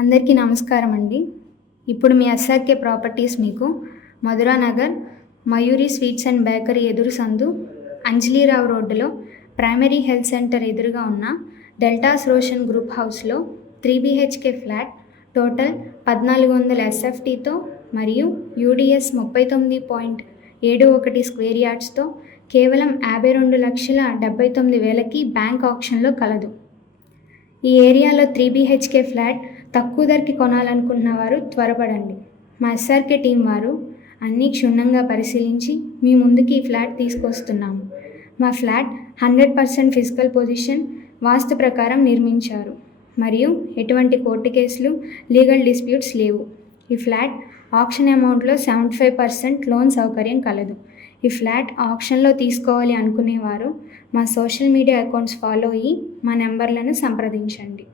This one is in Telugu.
అందరికీ నమస్కారం అండి. ఇప్పుడు మీ ఎస్ఆర్కే ప్రాపర్టీస్ మీకు Madhura Nagar Mayuri sweets and bakery ఎదురు సందు అంజలీరావు రోడ్డులో ప్రైమరీ హెల్త్ సెంటర్ ఎదురుగా ఉన్న డెల్టాస్ రోషన్ గ్రూప్ హౌస్లో 3 BHK ఫ్లాట్ టోటల్ 1400 SFTతో మరియు UDS 39.71 స్క్వేర్ యార్డ్స్తో కేవలం 52,79,000కి బ్యాంక్ ఆప్షన్లో కలదు. ఈ ఏరియాలో 3 BHK ఫ్లాట్ తక్కువ ధరకి కొనాలనుకుంటున్న వారు త్వరపడండి. మా ఎస్ఆర్కే టీం వారు అన్నీ క్షుణ్ణంగా పరిశీలించి మీ ముందుకి ఈ ఫ్లాట్ తీసుకొస్తున్నాము. మా ఫ్లాట్ 100% ఫిజికల్ పొజిషన్ వాస్తు ప్రకారం నిర్మించారు మరియు ఎటువంటి కోర్టు కేసులు లీగల్ డిస్ప్యూట్స్ లేవు. ఈ ఫ్లాట్ ఆప్షన్ అమౌంట్లో 75% లోన్ సౌకర్యం కలదు. ఈ ఫ్లాట్ ఆప్షన్లో తీసుకోవాలి అనుకునేవారు మా సోషల్ మీడియా అకౌంట్స్ ఫాలో అయ్యి మా నెంబర్లను సంప్రదించండి.